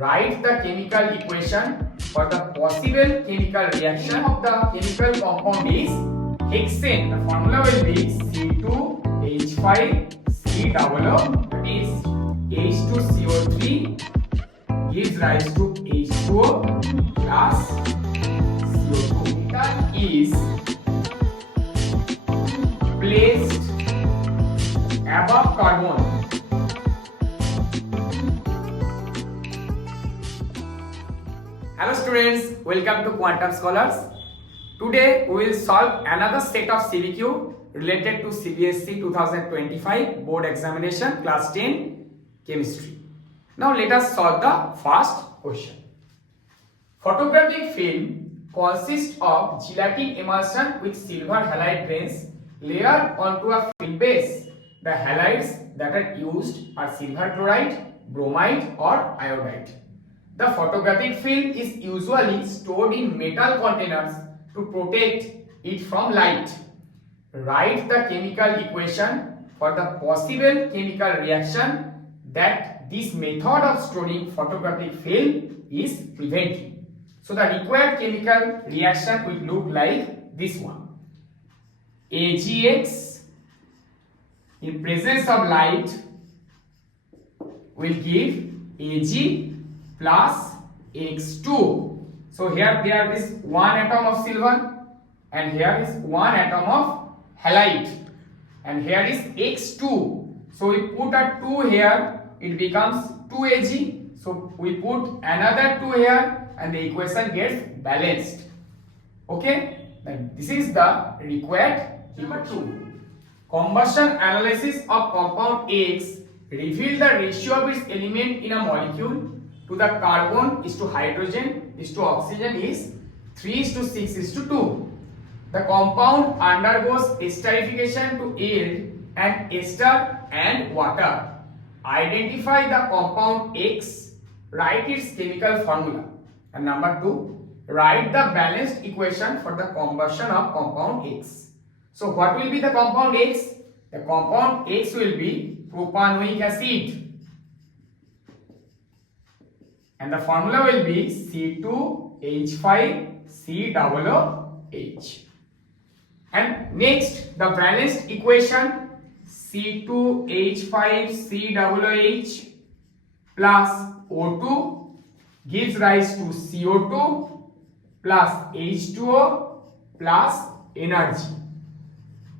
Write the chemical equation for the possible chemical reaction of the chemical compound is hexane. The formula will be C2H5COO, that is H2CO3 gives rise to H2O plus CO2. That is placed above carbon. Hello students, welcome to Quantum Scholars. Today we will solve another set of CBQ related to Cbse 2025 board examination class 10 chemistry. Now let us solve the first question. Photographic film consists of gelatin emulsion with silver halide grains layered onto a film base. The halides that are used are silver chloride, bromide or iodide. The photographic film is usually stored in metal containers to protect it from light. Write the chemical equation for the possible chemical reaction that this method of storing photographic film is preventing. So the required chemical reaction will look like this one. AgX in presence of light will give Ag plus X2. So here there is one atom of silver and here is one atom of halide and here is X2. So we put a 2 here, it becomes 2Ag. So we put another 2 here and the equation gets balanced. Okay, then this is the required. Number 2. Combustion analysis of compound X reveal the ratio of its element in a molecule to the carbon is to hydrogen is to oxygen is 3:6:2. The compound undergoes esterification to yield an ester and water. Identify the compound X, write its chemical formula. And number 2, write the balanced equation for the combustion of compound X. So what will be the compound X? The compound X will be propanoic acid. And the formula will be C2H5COOH. And next, the balanced equation C2H5COOH plus O2 gives rise to CO2 plus H2O plus energy.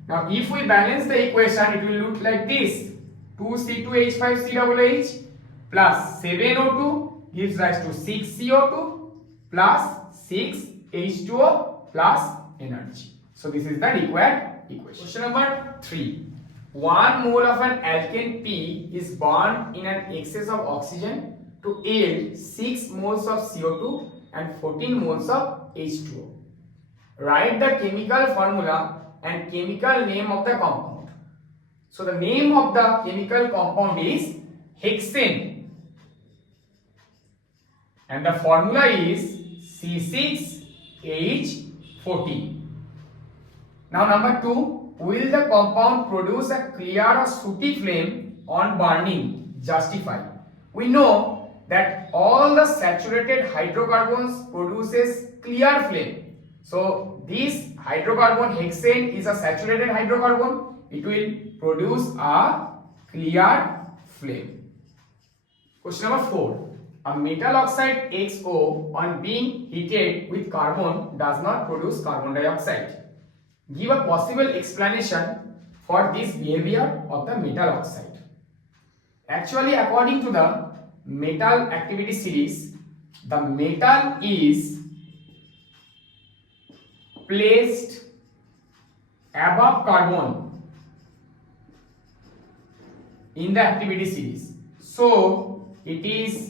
Now, if we balance the equation, it will look like this: 2C2H5COOH plus 7O2 gives rise to 6CO2 plus 6H2O plus energy. So this is the required equation. Question number 3. 1 mole of an alkane P is burned in an excess of oxygen to yield 6 moles of CO2 and 14 moles of H2O. Write the chemical formula and chemical name of the compound. So the name of the chemical compound is hexane. And the formula is C6H14. Now number 2, will the compound produce a clear or sooty flame on burning? Justify. We know that all the saturated hydrocarbons produces clear flame. So this hydrocarbon hexane is a saturated hydrocarbon. It will produce a clear flame. Question number 4. A metal oxide XO on being heated with carbon does not produce carbon dioxide. Give a possible explanation for this behavior of the metal oxide. Actually, according to the metal activity series, the metal is placed above carbon in the activity series. So it is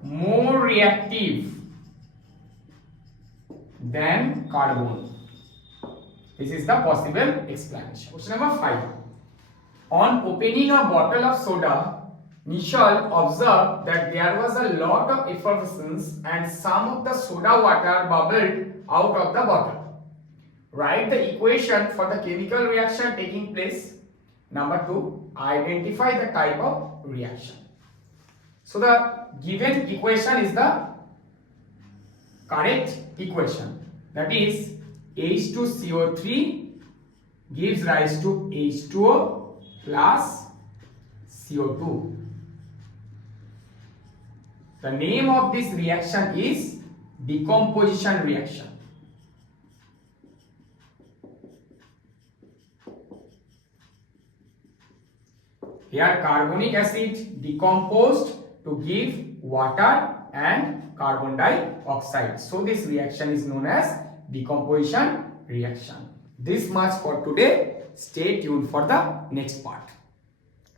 more reactive than carbon. This is the possible explanation. Question number 5. On opening a bottle of soda, Nishal observed that there was a lot of effervescence and some of the soda water bubbled out of the bottle. Write the equation for the chemical reaction taking place. Number 2, identify the type of reaction. So the given equation is the correct equation. That is H2CO3 gives rise to H2O plus CO2. The name of this reaction is decomposition reaction. Here carbonic acid decomposed to give water and carbon dioxide. So this reaction is known as decomposition reaction. This much for today. Stay tuned for the next part.